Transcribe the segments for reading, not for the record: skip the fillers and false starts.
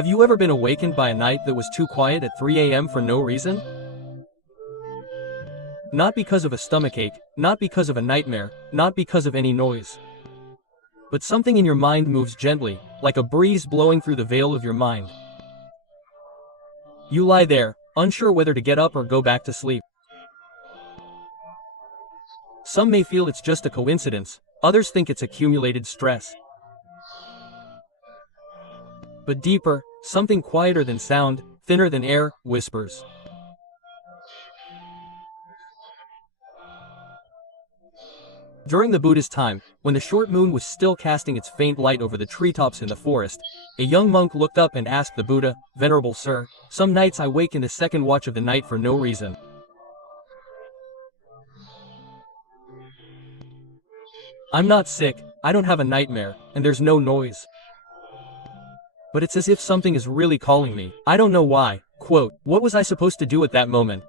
Have you ever been awakened by a night that was too quiet at 3 a.m. for no reason? Not because of a stomachache, not because of a nightmare, not because of any noise. But something in your mind moves gently, like a breeze blowing through the veil of your mind. You lie there, unsure whether to get up or go back to sleep. Some may feel it's just a coincidence, others think it's accumulated stress. But deeper, something quieter than sound, thinner than air, whispers. During the Buddha's time, when the short moon was still casting its faint light over the treetops in the forest, a young monk looked up and asked the Buddha, "Venerable Sir, some nights I wake in the second watch of the night for no reason. I'm not sick, I don't have a nightmare, and there's no noise. But it's as if something is really calling me. I don't know why." Quote, "What was I supposed to do at that moment?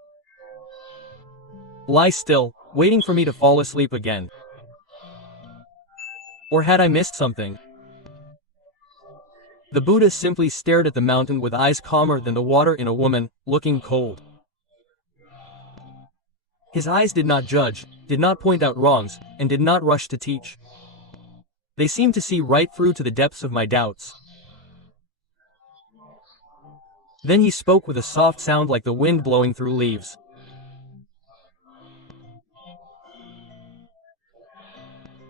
Lie still, waiting for me to fall asleep again? Or had I missed something?" The Buddha simply stared at the mountain with eyes calmer than the water in a woman, looking cold. His eyes did not judge, did not point out wrongs, and did not rush to teach. They seemed to see right through to the depths of my doubts. Then he spoke with a soft sound like the wind blowing through leaves.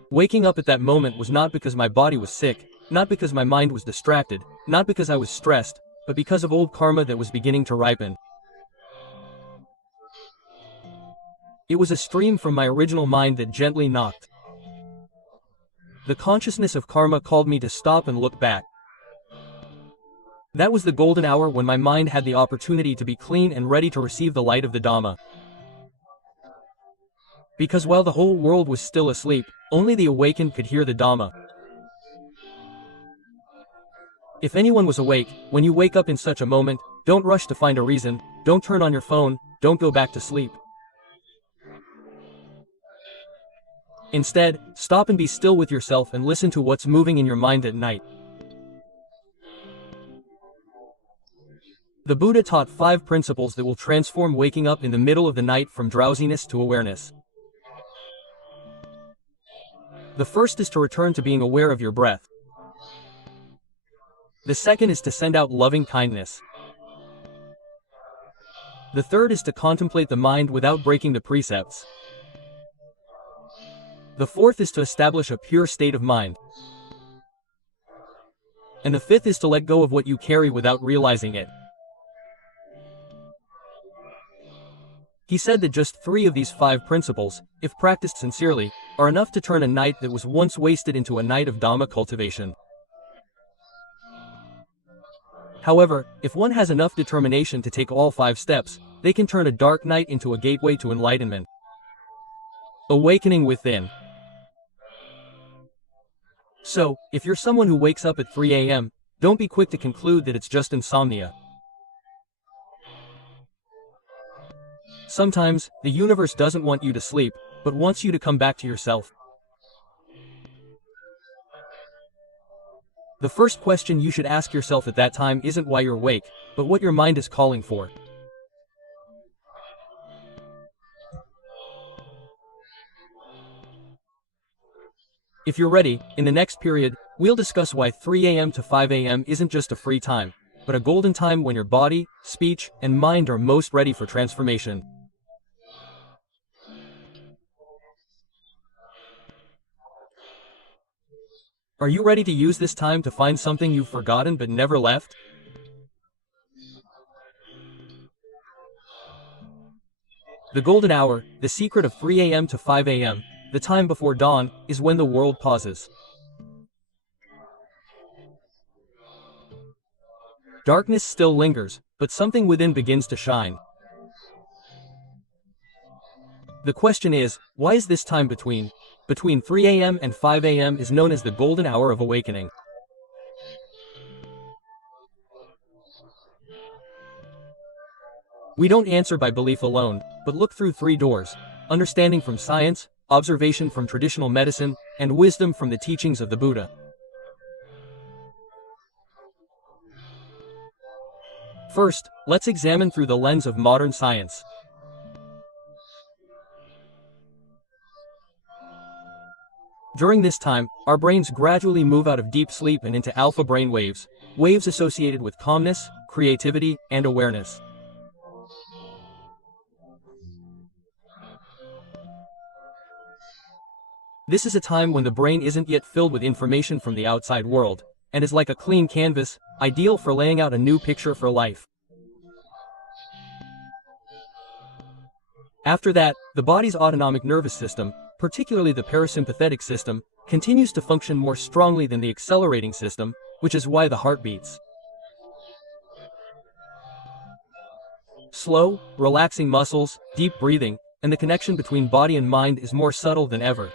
Waking up at that moment was not because my body was sick, not because my mind was distracted, not because I was stressed, but because of old karma that was beginning to ripen. It was a stream from my original mind that gently knocked. The consciousness of karma called me to stop and look back. That was the golden hour when my mind had the opportunity to be clean and ready to receive the light of the Dhamma. Because while the whole world was still asleep, only the awakened could hear the Dhamma. If anyone was awake, when you wake up in such a moment, don't rush to find a reason, don't turn on your phone, don't go back to sleep. Instead, stop and be still with yourself and listen to what's moving in your mind at night. The Buddha taught 5 principles that will transform waking up in the middle of the night from drowsiness to awareness. The first is to return to being aware of your breath. The second is to send out loving kindness. The third is to contemplate the mind without breaking the precepts. The fourth is to establish a pure state of mind. And the fifth is to let go of what you carry without realizing it. He said that just 3 of these 5 principles, if practiced sincerely, are enough to turn a night that was once wasted into a night of Dhamma cultivation. However, if one has enough determination to take all 5 steps, they can turn a dark night into a gateway to enlightenment. Awakening within. So, if you're someone who wakes up at 3 a.m., don't be quick to conclude that it's just insomnia. Sometimes, the universe doesn't want you to sleep, but wants you to come back to yourself. The first question you should ask yourself at that time isn't why you're awake, but what your mind is calling for. If you're ready, in the next period, we'll discuss why 3 a.m. to 5 a.m. isn't just a free time, but a golden time when your body, speech, and mind are most ready for transformation. Are you ready to use this time to find something you've forgotten but never left? The golden hour, the secret of 3 a.m. to 5 a.m., the time before dawn, is when the world pauses. Darkness still lingers, but something within begins to shine. The question is, why is this time between 3 a.m. and 5 a.m. is known as the golden hour of awakening? We don't answer by belief alone, but look through 3 doors: understanding from science, observation from traditional medicine, and wisdom from the teachings of the Buddha. First, let's examine through the lens of modern science. During this time, our brains gradually move out of deep sleep and into alpha brain waves, waves associated with calmness, creativity, and awareness. This is a time when the brain isn't yet filled with information from the outside world, and is like a clean canvas, ideal for laying out a new picture for life. After that, the body's autonomic nervous system, particularly the parasympathetic system, continues to function more strongly than the accelerating system, which is why the heart beats. Slow, relaxing muscles, deep breathing, and the connection between body and mind is more subtle than ever.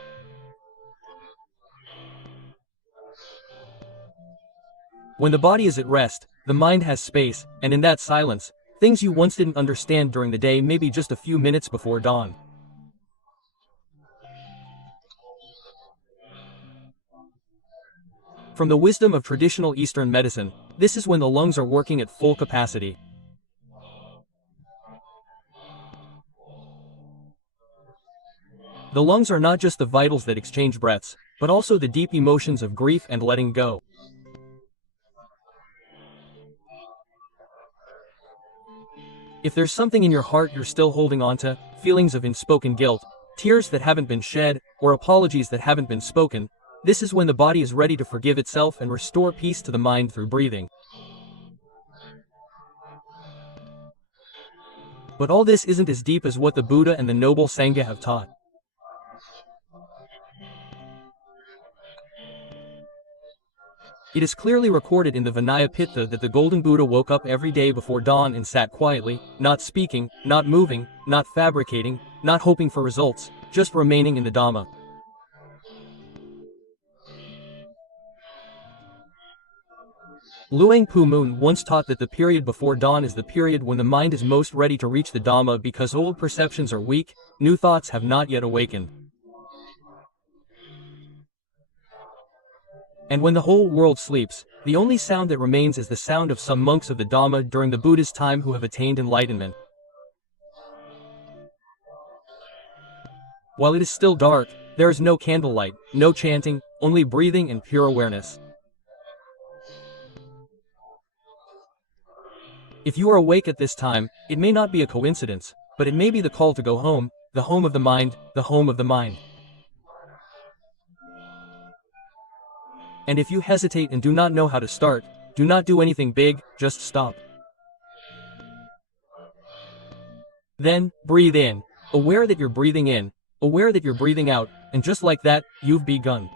When the body is at rest, the mind has space, and in that silence, things you once didn't understand during the day may be just a few minutes before dawn. From the wisdom of traditional Eastern medicine, this is when the lungs are working at full capacity. The lungs are not just the vitals that exchange breaths, but also the deep emotions of grief and letting go. If there's something in your heart you're still holding onto, feelings of unspoken guilt, tears that haven't been shed, or apologies that haven't been spoken, this is when the body is ready to forgive itself and restore peace to the mind through breathing. But all this isn't as deep as what the Buddha and the noble Sangha have taught. It is clearly recorded in the Vinaya Pitta that the Golden Buddha woke up every day before dawn and sat quietly, not speaking, not moving, not fabricating, not hoping for results, just remaining in the Dhamma. Luang Pu Moon once taught that the period before dawn is the period when the mind is most ready to reach the Dhamma because old perceptions are weak, new thoughts have not yet awakened. And when the whole world sleeps, the only sound that remains is the sound of some monks of the Dhamma during the Buddha's time who have attained enlightenment. While it is still dark, there is no candlelight, no chanting, only breathing and pure awareness. If you are awake at this time, it may not be a coincidence, but it may be the call to go home, the home of the mind, the home of the mind. And if you hesitate and do not know how to start, do not do anything big, just stop. Then, breathe in, aware that you're breathing in, aware that you're breathing out, and just like that, you've begun.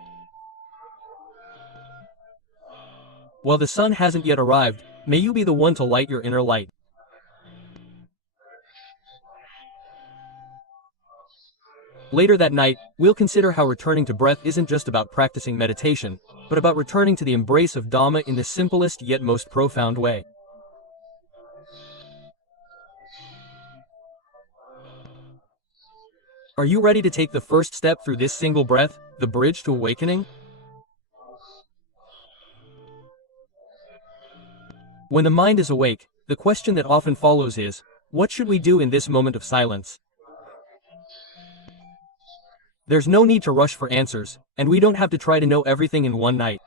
While the sun hasn't yet arrived, may you be the one to light your inner light. Later that night, we'll consider how returning to breath isn't just about practicing meditation, but about returning to the embrace of Dhamma in the simplest yet most profound way. Are you ready to take the first step through this single breath, the bridge to awakening? When the mind is awake, the question that often follows is, what should we do in this moment of silence? There's no need to rush for answers, and we don't have to try to know everything in one night.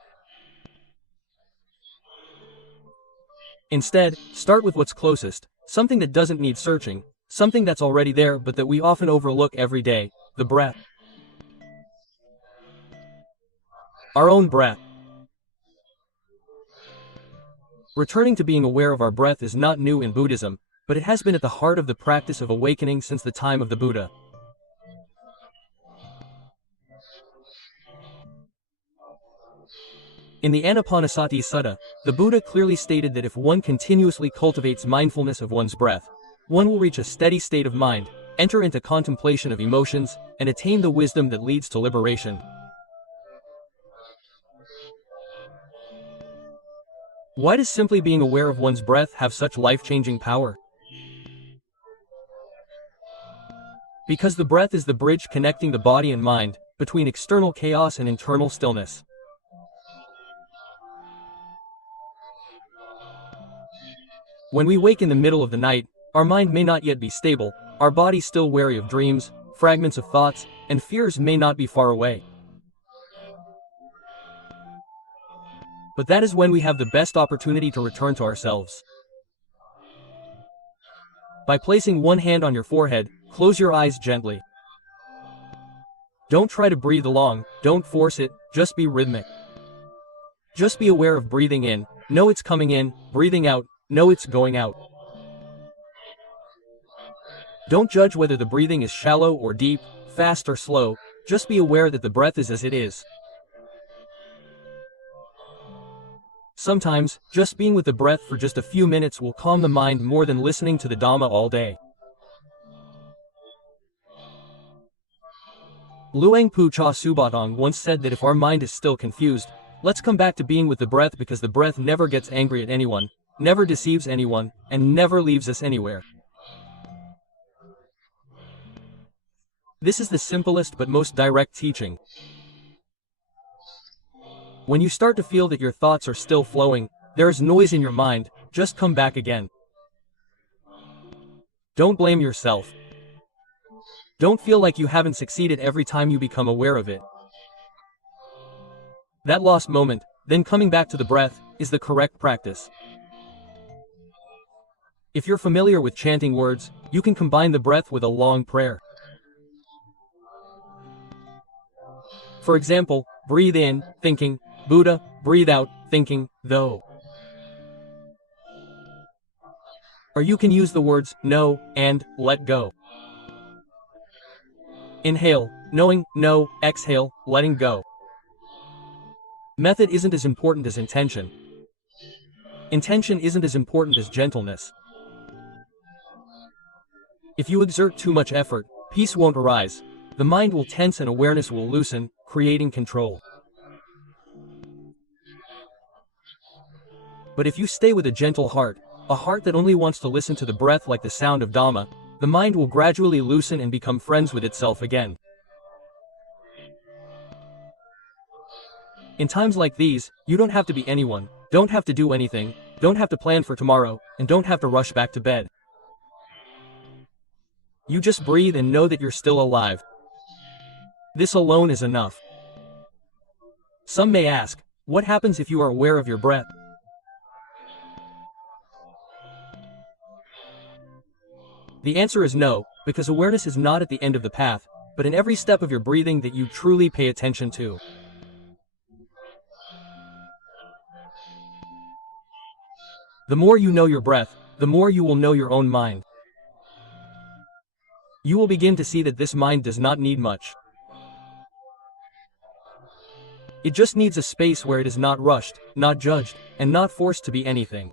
Instead, start with what's closest, something that doesn't need searching, something that's already there but that we often overlook every day, the breath. Our own breath. Returning to being aware of our breath is not new in Buddhism, but it has been at the heart of the practice of awakening since the time of the Buddha. In the Anapanasati Sutta, the Buddha clearly stated that if one continuously cultivates mindfulness of one's breath, one will reach a steady state of mind, enter into contemplation of emotions, and attain the wisdom that leads to liberation. Why does simply being aware of one's breath have such life-changing power? Because the breath is the bridge connecting the body and mind, between external chaos and internal stillness. When we wake in the middle of the night, our mind may not yet be stable, our body still wary of dreams, fragments of thoughts, and fears may not be far away. But that is when we have the best opportunity to return to ourselves. By placing one hand on your forehead, close your eyes gently. Don't try to breathe along, don't force it, just be rhythmic. Just be aware of breathing in, know it's coming in, breathing out, know it's going out. Don't judge whether the breathing is shallow or deep, fast or slow, just be aware that the breath is as it is. Sometimes, just being with the breath for just a few minutes will calm the mind more than listening to the Dhamma all day. Luang Pu Cha Subatong once said that if our mind is still confused, let's come back to being with the breath, because the breath never gets angry at anyone, never deceives anyone, and never leaves us anywhere. This is the simplest but most direct teaching. When you start to feel that your thoughts are still flowing, there is noise in your mind, just come back again. Don't blame yourself. Don't feel like you haven't succeeded every time you become aware of it. That lost moment, then coming back to the breath, is the correct practice. If you're familiar with chanting words, you can combine the breath with a long prayer. For example, breathe in, thinking, Buddha, breathe out, thinking, though. Or you can use the words, know, and, let go. Inhale, knowing, know, exhale, letting go. Method isn't as important as intention. Intention isn't as important as gentleness. If you exert too much effort, peace won't arise. The mind will tense and awareness will loosen, creating control. But if you stay with a gentle heart, a heart that only wants to listen to the breath like the sound of Dhamma, the mind will gradually loosen and become friends with itself again. In times like these, you don't have to be anyone, don't have to do anything, don't have to plan for tomorrow, and don't have to rush back to bed. You just breathe and know that you're still alive. This alone is enough. Some may ask, what happens if you are aware of your breath? The answer is no, because awareness is not at the end of the path, but in every step of your breathing that you truly pay attention to. The more you know your breath, the more you will know your own mind. You will begin to see that this mind does not need much. It just needs a space where it is not rushed, not judged, and not forced to be anything.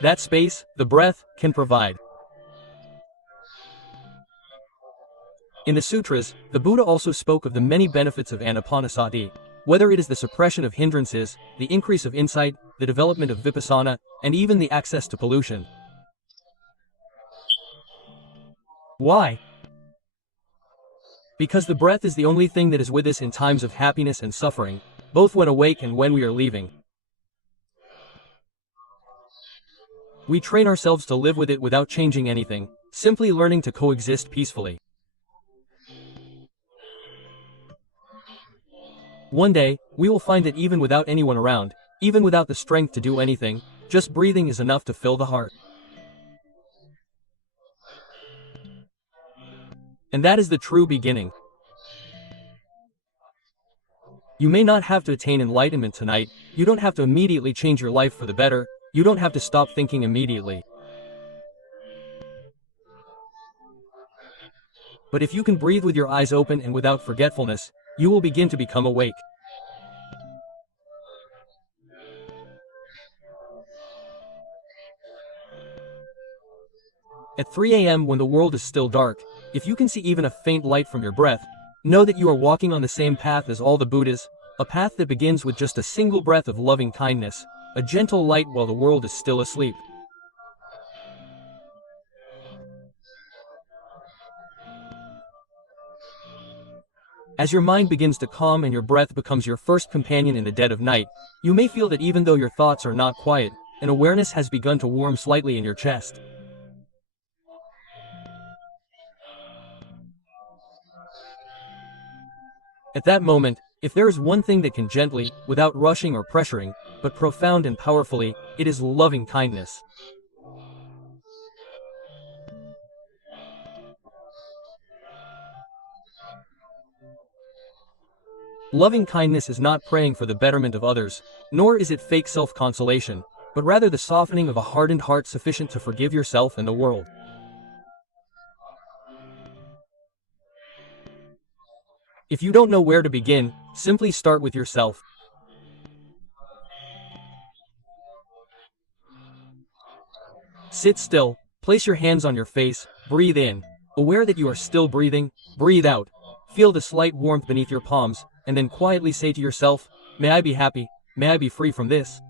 That space, the breath, can provide. In the sutras, the Buddha also spoke of the many benefits of anapanasati, whether it is the suppression of hindrances, the increase of insight, the development of vipassana, and even the access to pollution. Why? Because the breath is the only thing that is with us in times of happiness and suffering, both when awake and when we are leaving. We train ourselves to live with it without changing anything, simply learning to coexist peacefully. One day, we will find that even without anyone around, even without the strength to do anything, just breathing is enough to fill the heart. And that is the true beginning. You may not have to attain enlightenment tonight, you don't have to immediately change your life for the better, you don't have to stop thinking immediately. But if you can breathe with your eyes open and without forgetfulness, you will begin to become awake. At 3 a.m. when the world is still dark, if you can see even a faint light from your breath, know that you are walking on the same path as all the Buddhas, a path that begins with just a single breath of loving kindness, a gentle light while the world is still asleep. As your mind begins to calm and your breath becomes your first companion in the dead of night, you may feel that even though your thoughts are not quiet, and awareness has begun to warm slightly in your chest. At that moment, if there is one thing that can gently, without rushing or pressuring, but profound and powerfully, it is loving kindness. Loving kindness is not praying for the betterment of others, nor is it fake self-consolation, but rather the softening of a hardened heart sufficient to forgive yourself and the world. If you don't know where to begin, simply start with yourself. Sit still, place your hands on your face, breathe in, aware that you are still breathing, breathe out, feel the slight warmth beneath your palms, and then quietly say to yourself, "May I be happy, may I be free from this."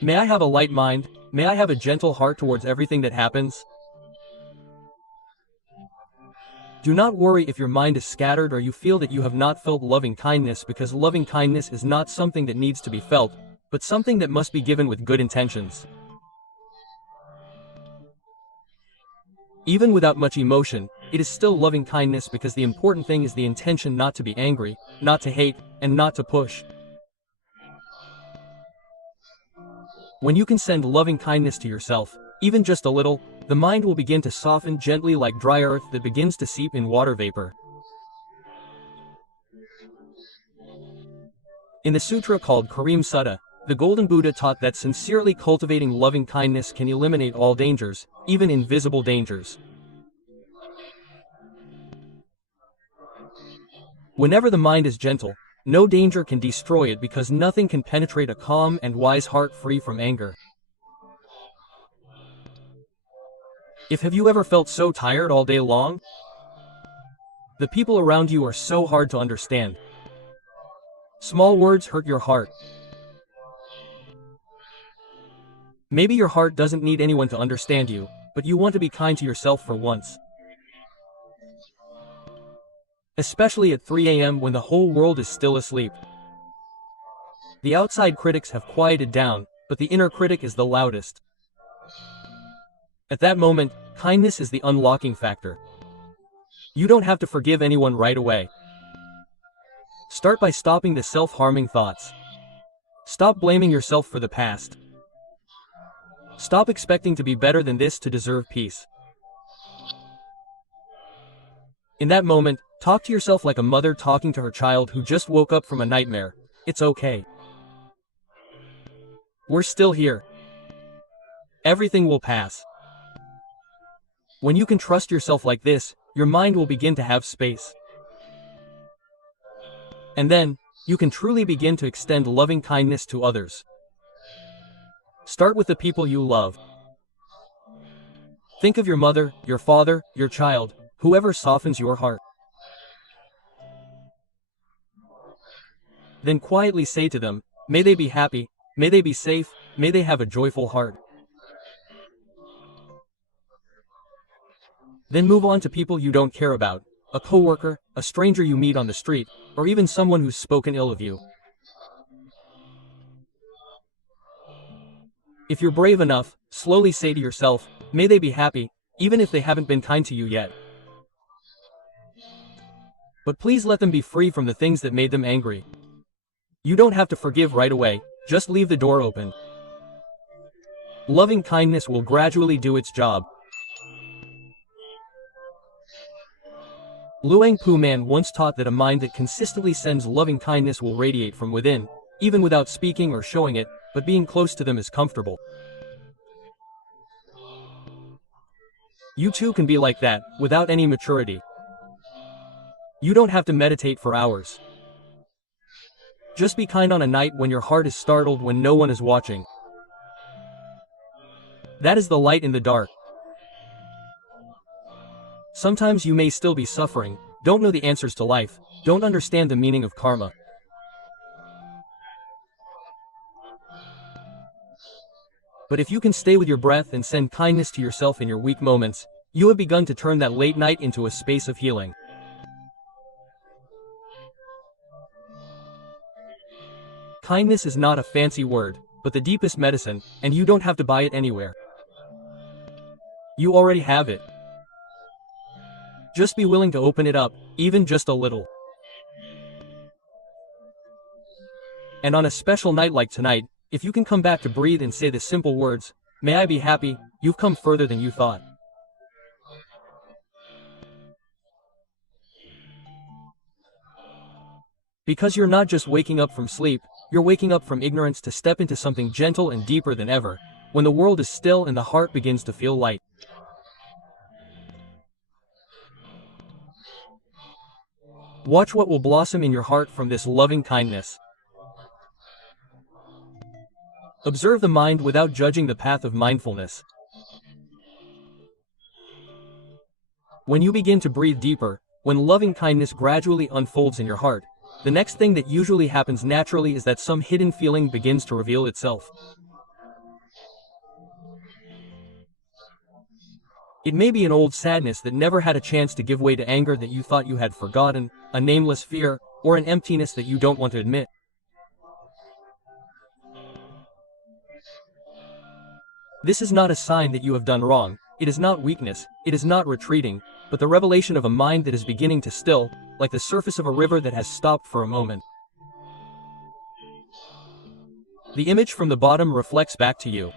May I have a light mind, may I have a gentle heart towards everything that happens. Do not worry if your mind is scattered or you feel that you have not felt loving kindness, because loving kindness is not something that needs to be felt, but something that must be given with good intentions. Even without much emotion, it is still loving kindness, because the important thing is the intention, not to be angry, not to hate, and not to push. When you can send loving kindness to yourself, even just a little, the mind will begin to soften gently like dry earth that begins to seep in water vapor. In the sutra called Karim Sutta, the Golden Buddha taught that sincerely cultivating loving kindness can eliminate all dangers, even invisible dangers. Whenever the mind is gentle, no danger can destroy it, because nothing can penetrate a calm and wise heart free from anger. Have you ever felt so tired all day long? The people around you are so hard to understand. Small words hurt your heart. Maybe your heart doesn't need anyone to understand you, but you want to be kind to yourself for once. Especially at 3 a.m. when the whole world is still asleep. The outside critics have quieted down, but the inner critic is the loudest. At that moment, kindness is the unlocking factor. You don't have to forgive anyone right away. Start by stopping the self-harming thoughts. Stop blaming yourself for the past. Stop expecting to be better than this to deserve peace. In that moment, talk to yourself like a mother talking to her child who just woke up from a nightmare. It's okay. We're still here. Everything will pass. When you can trust yourself like this, your mind will begin to have space. And then, you can truly begin to extend loving kindness to others. Start with the people you love. Think of your mother, your father, your child, whoever softens your heart. Then quietly say to them, may they be happy, may they be safe, may they have a joyful heart. Then move on to people you don't care about, a coworker, a stranger you meet on the street, or even someone who's spoken ill of you. If you're brave enough, slowly say to yourself, may they be happy, even if they haven't been kind to you yet. But please let them be free from the things that made them angry. You don't have to forgive right away, just leave the door open. Loving kindness will gradually do its job. Luang Pu Man once taught that a mind that consistently sends loving kindness will radiate from within, even without speaking or showing it, but being close to them is comfortable. You too can be like that, without any maturity. You don't have to meditate for hours. Just be kind on a night when your heart is startled, when no one is watching. That is the light in the dark. Sometimes you may still be suffering, don't know the answers to life, don't understand the meaning of karma. But if you can stay with your breath and send kindness to yourself in your weak moments, you have begun to turn that late night into a space of healing. Kindness is not a fancy word, but the deepest medicine, and you don't have to buy it anywhere. You already have it. Just be willing to open it up, even just a little. And on a special night like tonight, if you can come back to breathe and say the simple words, "May I be happy," you've come further than you thought. Because you're not just waking up from sleep, you're waking up from ignorance to step into something gentle and deeper than ever, when the world is still and the heart begins to feel light. Watch what will blossom in your heart from this loving kindness. Observe the mind without judging the path of mindfulness. When you begin to breathe deeper, when loving kindness gradually unfolds in your heart, the next thing that usually happens naturally is that some hidden feeling begins to reveal itself. It may be an old sadness that never had a chance to give way to anger that you thought you had forgotten, a nameless fear, or an emptiness that you don't want to admit. This is not a sign that you have done wrong, it is not weakness, it is not retreating, but the revelation of a mind that is beginning to still, like the surface of a river that has stopped for a moment. The image from the bottom reflects back to you.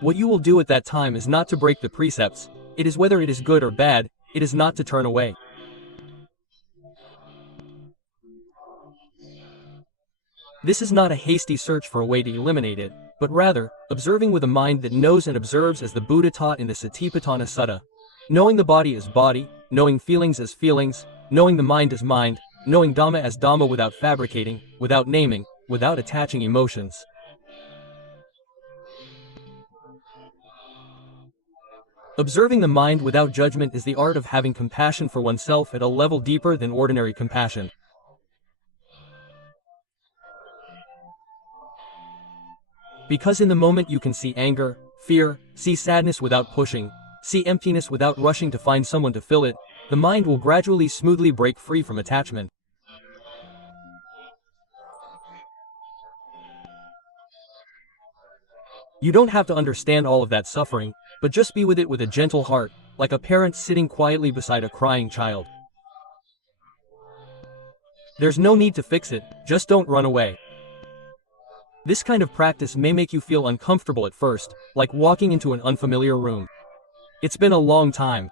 What you will do at that time is not to break the precepts, it is whether it is good or bad, it is not to turn away. This is not a hasty search for a way to eliminate it, but rather, observing with a mind that knows and observes as the Buddha taught in the Satipatthana Sutta. Knowing the body as body, knowing feelings as feelings, knowing the mind as mind, knowing Dhamma as Dhamma without fabricating, without naming, without attaching emotions. Observing the mind without judgment is the art of having compassion for oneself at a level deeper than ordinary compassion. Because in the moment you can see anger, fear, see sadness without pushing, see emptiness without rushing to find someone to fill it, the mind will gradually smoothly break free from attachment. You don't have to understand all of that suffering, but just be with it with a gentle heart, like a parent sitting quietly beside a crying child. There's no need to fix it, just don't run away. This kind of practice may make you feel uncomfortable at first, like walking into an unfamiliar room. It's been a long time.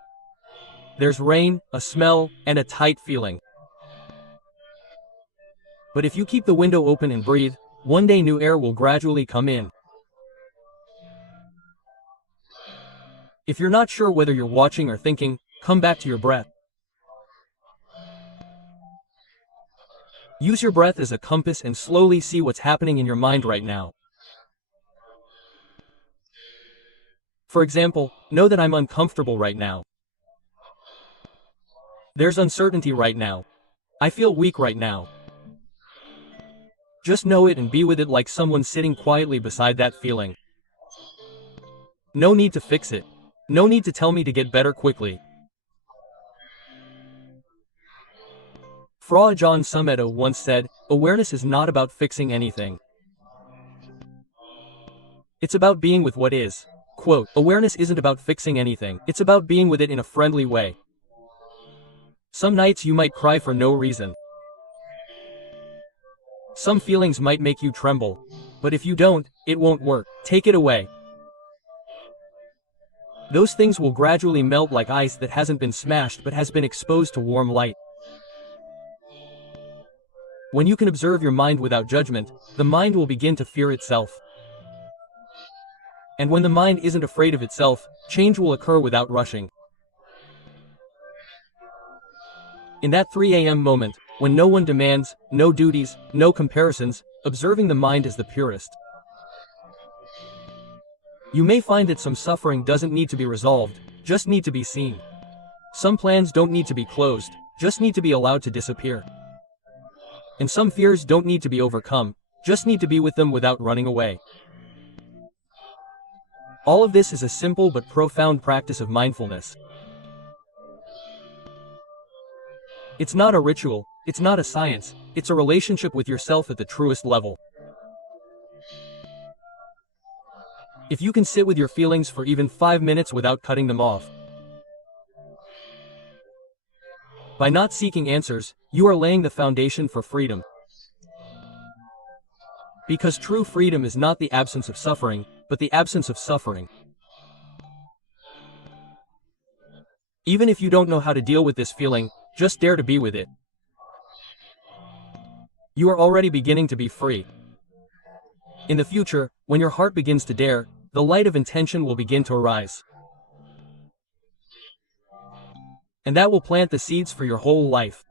There's rain, a smell, and a tight feeling. But if you keep the window open and breathe, one day new air will gradually come in. If you're not sure whether you're watching or thinking, come back to your breath. Use your breath as a compass and slowly see what's happening in your mind right now. For example, know that I'm uncomfortable right now. There's uncertainty right now. I feel weak right now. Just know it and be with it like someone sitting quietly beside that feeling. No need to fix it. No need to tell me to get better quickly. Fra John Sumeto once said, "Awareness is not about fixing anything. It's about being with what is." Quote, awareness isn't about fixing anything, it's about being with it in a friendly way. Some nights you might cry for no reason. Some feelings might make you tremble. But if you don't, it won't work. Take it away. Those things will gradually melt like ice that hasn't been smashed but has been exposed to warm light. When you can observe your mind without judgment, the mind will begin to fear itself. And when the mind isn't afraid of itself, change will occur without rushing. In that 3 a.m. moment, when no one demands, no duties, no comparisons, observing the mind is the purest. You may find that some suffering doesn't need to be resolved, just need to be seen. Some plans don't need to be closed, just need to be allowed to disappear. And some fears don't need to be overcome, just need to be with them without running away. All of this is a simple but profound practice of mindfulness. It's not a ritual, It's not a science, it's a relationship with yourself at the truest level. If you can sit with your feelings for even 5 minutes without cutting them off, by not seeking answers, you are laying the foundation for freedom. Because true freedom is not the absence of suffering, but the absence of suffering. Even if you don't know how to deal with this feeling, just dare to be with it. You are already beginning to be free. In the future, when your heart begins to dare, the light of intention will begin to arise. And that will plant the seeds for your whole life.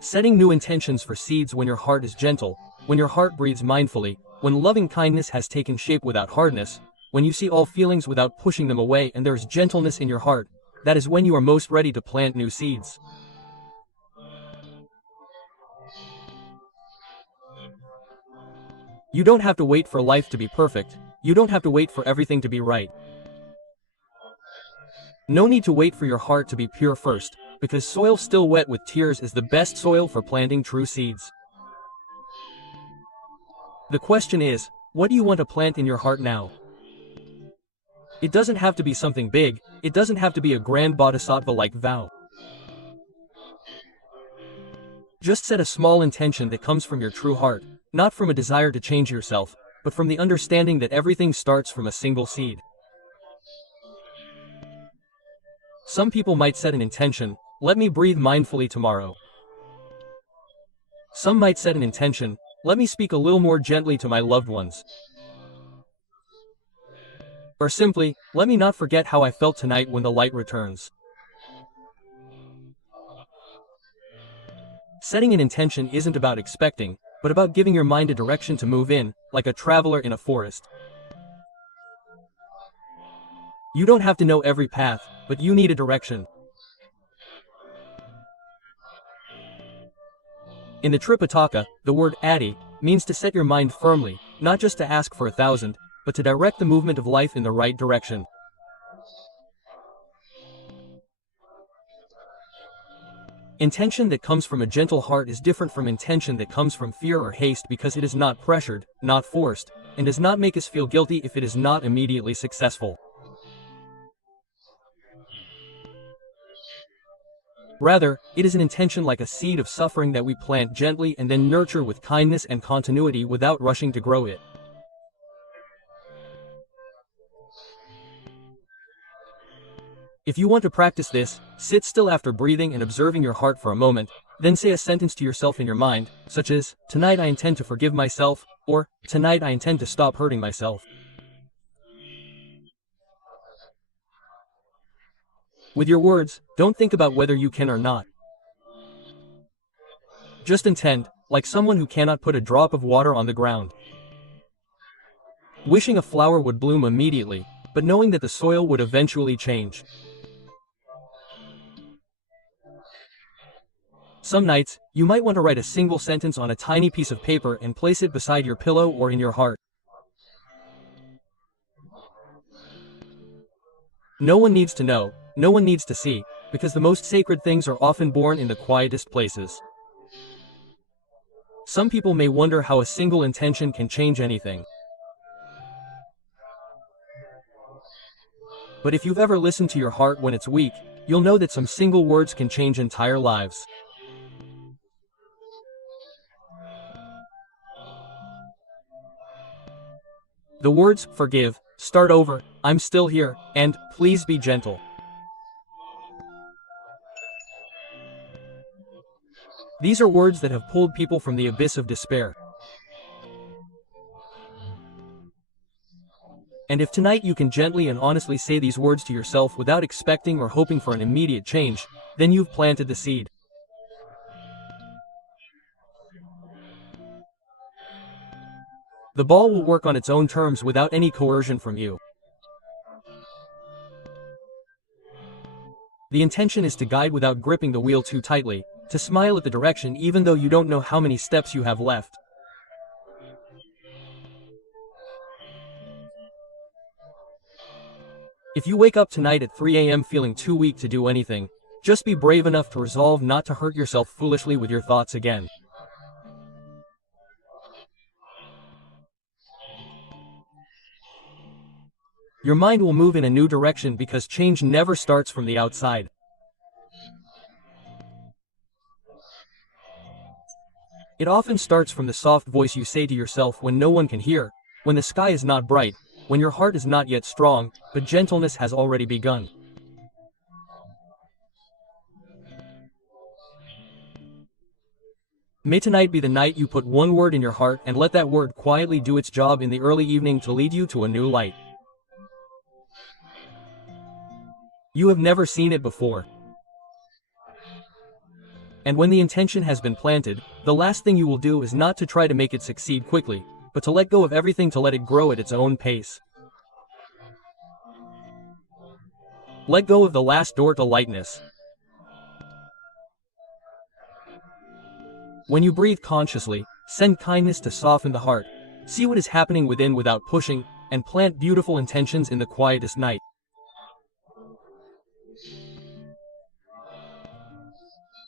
Setting new intentions for seeds when your heart is gentle, when your heart breathes mindfully, when loving kindness has taken shape without hardness, when you see all feelings without pushing them away and there is gentleness in your heart, that is when you are most ready to plant new seeds. You don't have to wait for life to be perfect. You don't have to wait for everything to be right. No need to wait for your heart to be pure first, because soil still wet with tears is the best soil for planting true seeds. The question is, what do you want to plant in your heart now? It doesn't have to be something big, it doesn't have to be a grand bodhisattva-like vow. Just set a small intention that comes from your true heart, not from a desire to change yourself, but from the understanding that everything starts from a single seed. Some people might set an intention, let me breathe mindfully tomorrow. Some might set an intention, let me speak a little more gently to my loved ones. Or simply, let me not forget how I felt tonight when the light returns. Setting an intention isn't about expecting, but about giving your mind a direction to move in, like a traveler in a forest. You don't have to know every path, but you need a direction. In the Tripitaka, the word adi means to set your mind firmly, not just to ask for 1,000, but to direct the movement of life in the right direction. Intention that comes from a gentle heart is different from intention that comes from fear or haste because it is not pressured, not forced, and does not make us feel guilty if it is not immediately successful. Rather, it is an intention like a seed of suffering that we plant gently and then nurture with kindness and continuity without rushing to grow it. If you want to practice this, sit still after breathing and observing your heart for a moment, then say a sentence to yourself in your mind, such as, tonight I intend to forgive myself, or, tonight I intend to stop hurting myself. With your words, don't think about whether you can or not. Just intend, like someone who cannot put a drop of water on the ground. Wishing a flower would bloom immediately, but knowing that the soil would eventually change. Some nights, you might want to write a single sentence on a tiny piece of paper and place it beside your pillow or in your heart. No one needs to know, no one needs to see, because the most sacred things are often born in the quietest places. Some people may wonder how a single intention can change anything. But if you've ever listened to your heart when it's weak, you'll know that some single words can change entire lives. The words, forgive, start over, I'm still here, and, please be gentle. These are words that have pulled people from the abyss of despair. And if tonight you can gently and honestly say these words to yourself without expecting or hoping for an immediate change, then you've planted the seed. The ball will work on its own terms without any coercion from you. The intention is to guide without gripping the wheel too tightly, to smile at the direction even though you don't know how many steps you have left. If you wake up tonight at 3 a.m. feeling too weak to do anything, just be brave enough to resolve not to hurt yourself foolishly with your thoughts again. Your mind will move in a new direction because change never starts from the outside. It often starts from the soft voice you say to yourself when no one can hear, when the sky is not bright, when your heart is not yet strong, but gentleness has already begun. May tonight be the night you put one word in your heart and let that word quietly do its job in the early evening to lead you to a new light. You have never seen it before. And when the intention has been planted, the last thing you will do is not to try to make it succeed quickly, but to let go of everything to let it grow at its own pace. Let go of the last door to lightness. When you breathe consciously, send kindness to soften the heart, see what is happening within without pushing, and plant beautiful intentions in the quietest night.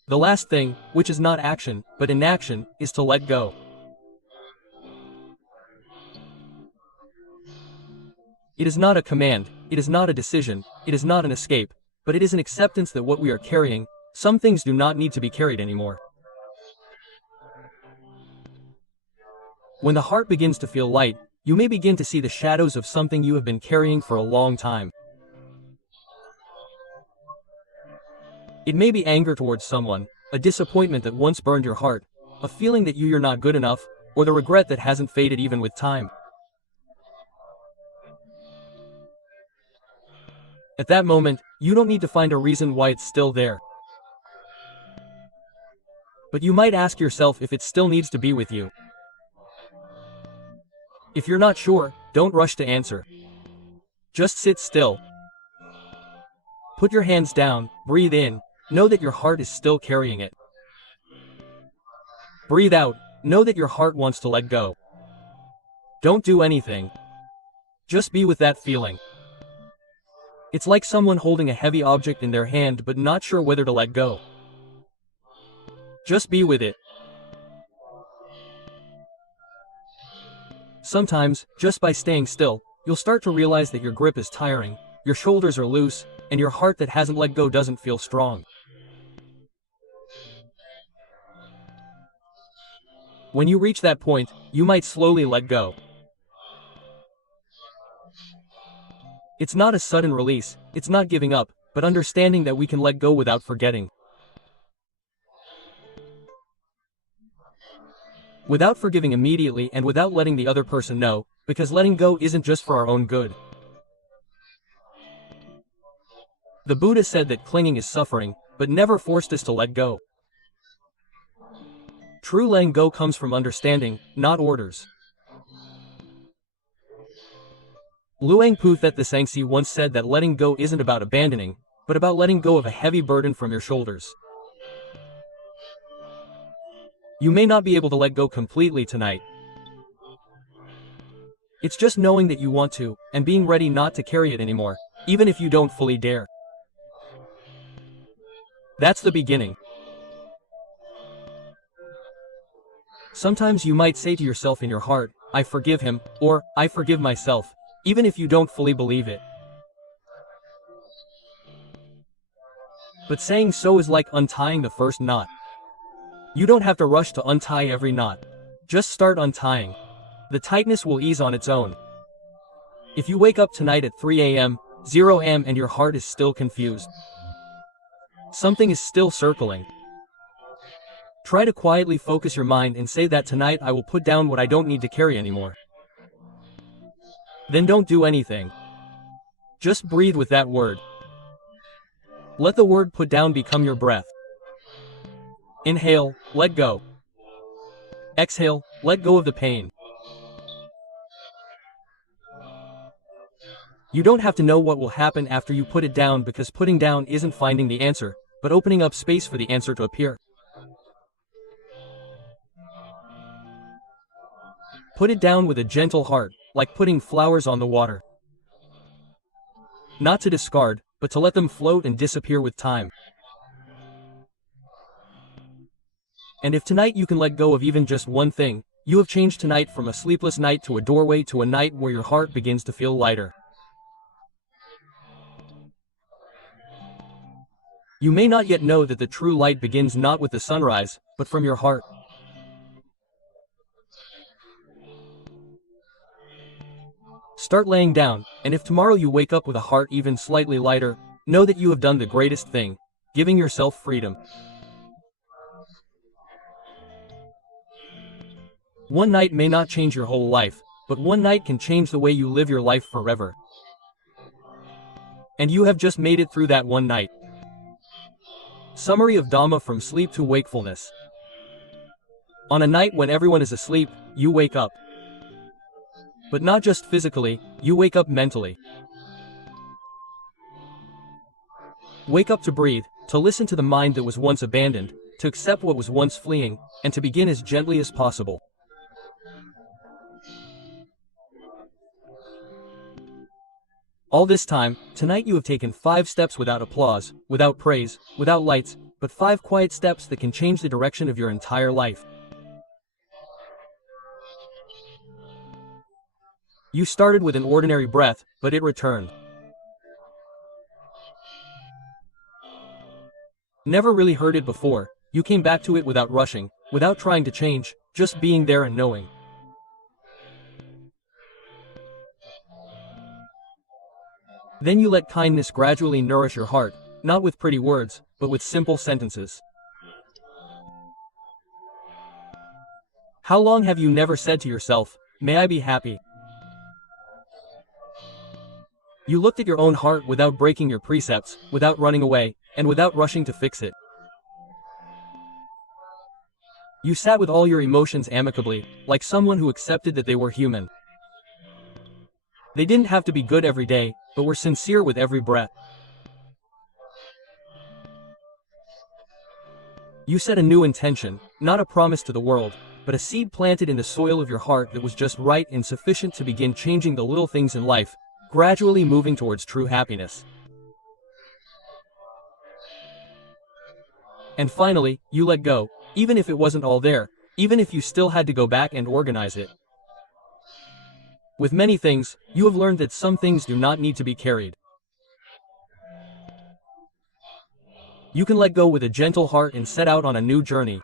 The last thing, which is not action, but inaction, is to let go. It is not a command, it is not a decision, it is not an escape, but it is an acceptance that what we are carrying, some things do not need to be carried anymore. When the heart begins to feel light, you may begin to see the shadows of something you have been carrying for a long time. It may be anger towards someone, a disappointment that once burned your heart, a feeling that you're not good enough, or the regret that hasn't faded even with time. At that moment, you don't need to find a reason why it's still there. But you might ask yourself if it still needs to be with you. If you're not sure, don't rush to answer. Just sit still. Put your hands down, breathe in, know that your heart is still carrying it. Breathe out, know that your heart wants to let go. Don't do anything. Just be with that feeling. It's like someone holding a heavy object in their hand but not sure whether to let go. Just be with it. Sometimes, just by staying still, you'll start to realize that your grip is tiring, your shoulders are loose, and your heart that hasn't let go doesn't feel strong. When you reach that point, you might slowly let go. It's not a sudden release, it's not giving up, but understanding that we can let go without forgetting. Without forgiving immediately and without letting the other person know, because letting go isn't just for our own good. The Buddha said that clinging is suffering, but never forced us to let go. True letting go comes from understanding, not orders. Luang Pu Thet the Sangsi once said that letting go isn't about abandoning, but about letting go of a heavy burden from your shoulders. You may not be able to let go completely tonight. It's just knowing that you want to, and being ready not to carry it anymore, even if you don't fully dare. That's the beginning. Sometimes you might say to yourself in your heart, I forgive him, or, I forgive myself, even if you don't fully believe it. But saying so is like untying the first knot. You don't have to rush to untie every knot. Just start untying. The tightness will ease on its own. If you wake up tonight at 3 a.m., 0 a.m. and your heart is still confused, something is still circling, try to quietly focus your mind and say that tonight I will put down what I don't need to carry anymore. Then don't do anything. Just breathe with that word. Let the word put down become your breath. Inhale, let go. Exhale, let go of the pain. You don't have to know what will happen after you put it down, because putting down isn't finding the answer, but opening up space for the answer to appear. Put it down with a gentle heart, like putting flowers on the water. not to discard, but to let them float and disappear with time. And if tonight you can let go of even just one thing, you have changed tonight from a sleepless night to a doorway to a night where your heart begins to feel lighter. You may not yet know that the true light begins not with the sunrise, but from your heart. Start laying down, and if tomorrow you wake up with a heart even slightly lighter, know that you have done the greatest thing, giving yourself freedom. One night may not change your whole life, but one night can change the way you live your life forever. And you have just made it through that one night. Summary of Dhamma from sleep to wakefulness. On a night when everyone is asleep, you wake up. But not just physically, you wake up mentally. Wake up to breathe, to listen to the mind that was once abandoned, to accept what was once fleeing, and to begin as gently as possible. All this time, tonight you have taken 5 steps without applause, without praise, without lights, but 5 quiet steps that can change the direction of your entire life. You started with an ordinary breath, but it returned. Never really heard it before, you came back to it without rushing, without trying to change, just being there and knowing. Then you let kindness gradually nourish your heart, not with pretty words, but with simple sentences. How long have you never said to yourself, "May I be happy"? You looked at your own heart without breaking your precepts, without running away, and without rushing to fix it. You sat with all your emotions amicably, like someone who accepted that they were human. They didn't have to be good every day, but were sincere with every breath. You set a new intention, not a promise to the world, but a seed planted in the soil of your heart that was just right and sufficient to begin changing the little things in life, gradually moving towards true happiness. And finally, you let go, even if it wasn't all there, even if you still had to go back and organize it. With many things, you have learned that some things do not need to be carried. You can let go with a gentle heart and set out on a new journey.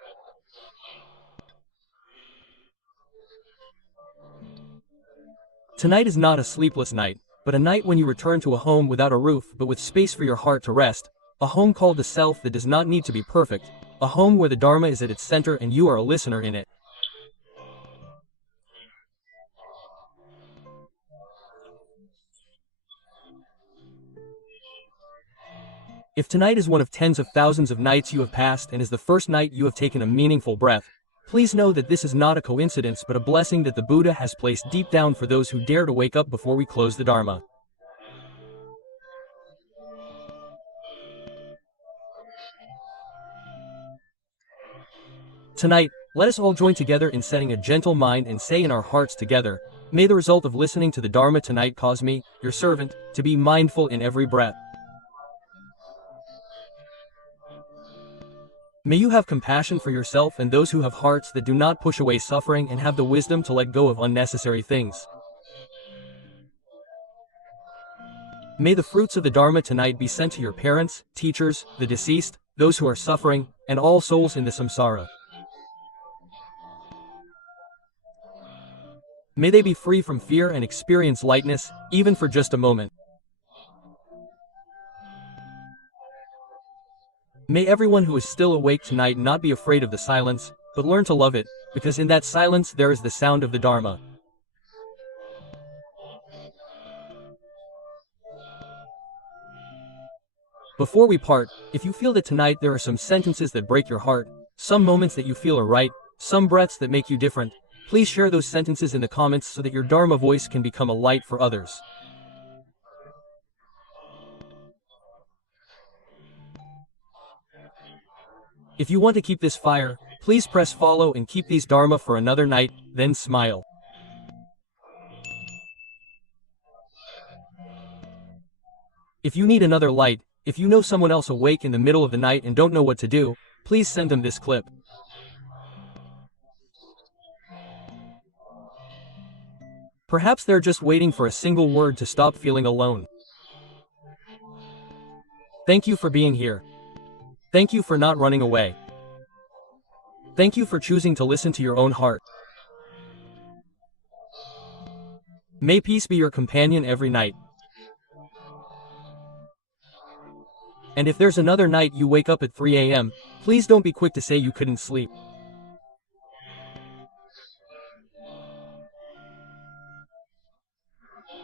Tonight is not a sleepless night, but a night when you return to a home without a roof but with space for your heart to rest, a home called the self that does not need to be perfect, a home where the Dharma is at its center and you are a listener in it. If tonight is one of tens of thousands of nights you have passed and is the first night you have taken a meaningful breath, please know that this is not a coincidence but a blessing that the Buddha has placed deep down for those who dare to wake up before we close the Dharma. Tonight, let us all join together in setting a gentle mind and say in our hearts together, "May the result of listening to the Dharma tonight cause me, your servant, to be mindful in every breath. May you have compassion for yourself and those who have hearts that do not push away suffering and have the wisdom to let go of unnecessary things. May the fruits of the Dharma tonight be sent to your parents, teachers, the deceased, those who are suffering, and all souls in the samsara. May they be free from fear and experience lightness, even for just a moment. May everyone who is still awake tonight not be afraid of the silence, but learn to love it, because in that silence there is the sound of the Dharma." Before we part, if you feel that tonight there are some sentences that break your heart, some moments that you feel are right, some breaths that make you different, please share those sentences in the comments so that your Dharma voice can become a light for others. If you want to keep this fire, please press follow and keep these Dharma for another night, then smile. If you need another light, if you know someone else awake in the middle of the night and don't know what to do, please send them this clip. Perhaps they're just waiting for a single word to stop feeling alone. Thank you for being here. Thank you for not running away. Thank you for choosing to listen to your own heart. May peace be your companion every night. And if there's another night you wake up at 3 a.m., please don't be quick to say you couldn't sleep.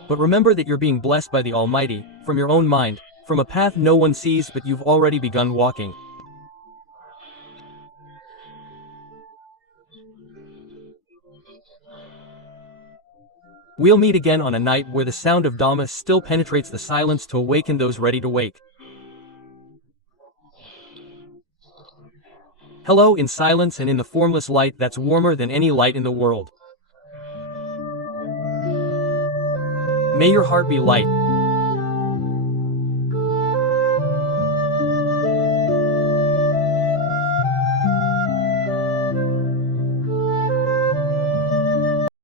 But remember that you're being blessed by the Almighty, from your own mind, from a path no one sees but you've already begun walking. We'll meet again on a night where the sound of Dhamma still penetrates the silence to awaken those ready to wake. Hello in silence and in the formless light that's warmer than any light in the world. May your heart be light.